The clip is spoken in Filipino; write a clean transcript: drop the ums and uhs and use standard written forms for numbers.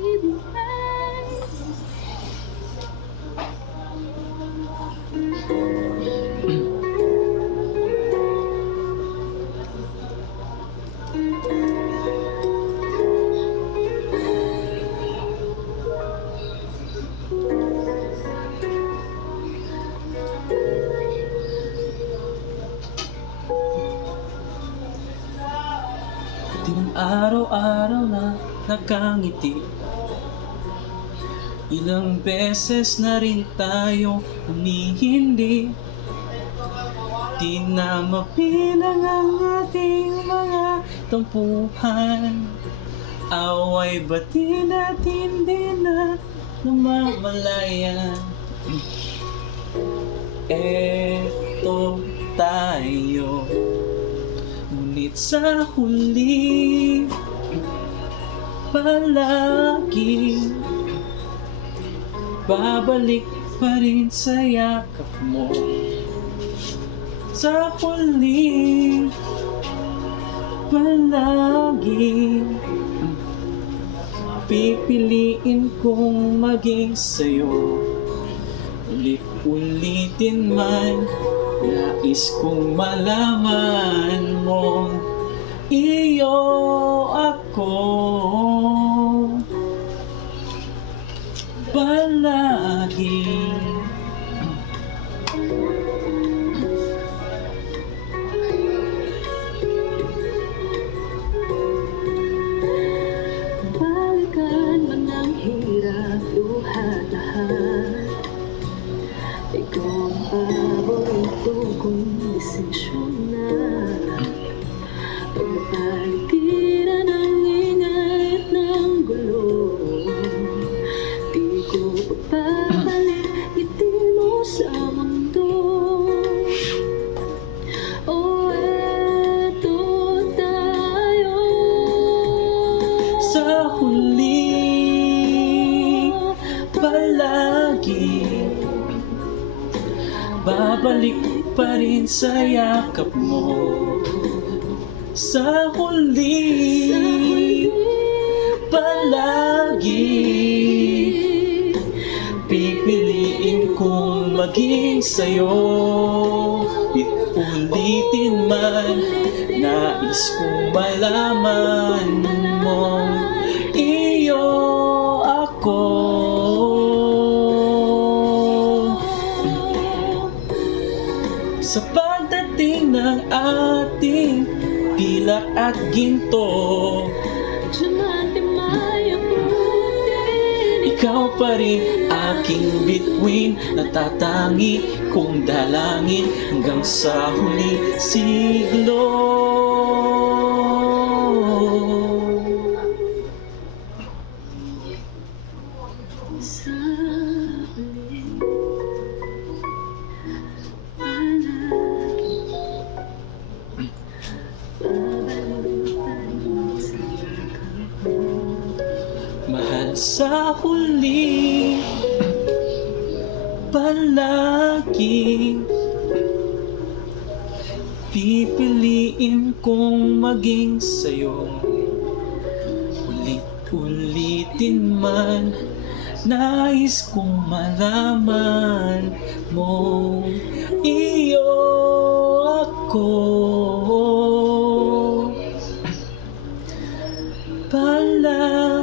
ibigay. Di ng araw-araw na nakangiti, ilang beses na rin tayong humihindi. Di na mapilang ang ating mga tampuhan, away bati natin di na namamalayan. Eto tayo, ngunit sa huli palagi babalik pa rin sa yakap mo. Sa huli palagi pipiliin kong maging sa'yo. Ulit-ulitin man, nais kong malaman mo, iyo ako palagi. Balikan man ang hirap, luha lahat. Ikaw ang paborito kong desisyon na pagpaligiran ng ingay at ng gulo. Di ko papapalit ngiti mo sa mundo. O eto tayo, Sa huli palagi babalik pa rin sa yakap mo. Sa huli palagi pipiliin kong maging sa'yo. Ulitin man, nais kong malaman mo, iyo ako. Sa pagdating ng ating pilak at ginto, Diamante may abutin. ikaw pa rin aking bituin, natatangi kong dalangin hanggang sa huli siglo. Sa huli palagi babalik pa rin sa yakap mo. Mahal, sa huli palagi pipiliin kong maging sa'yo. Ulit-ulitin man, nais kong malaman mo, iyo ako palagi.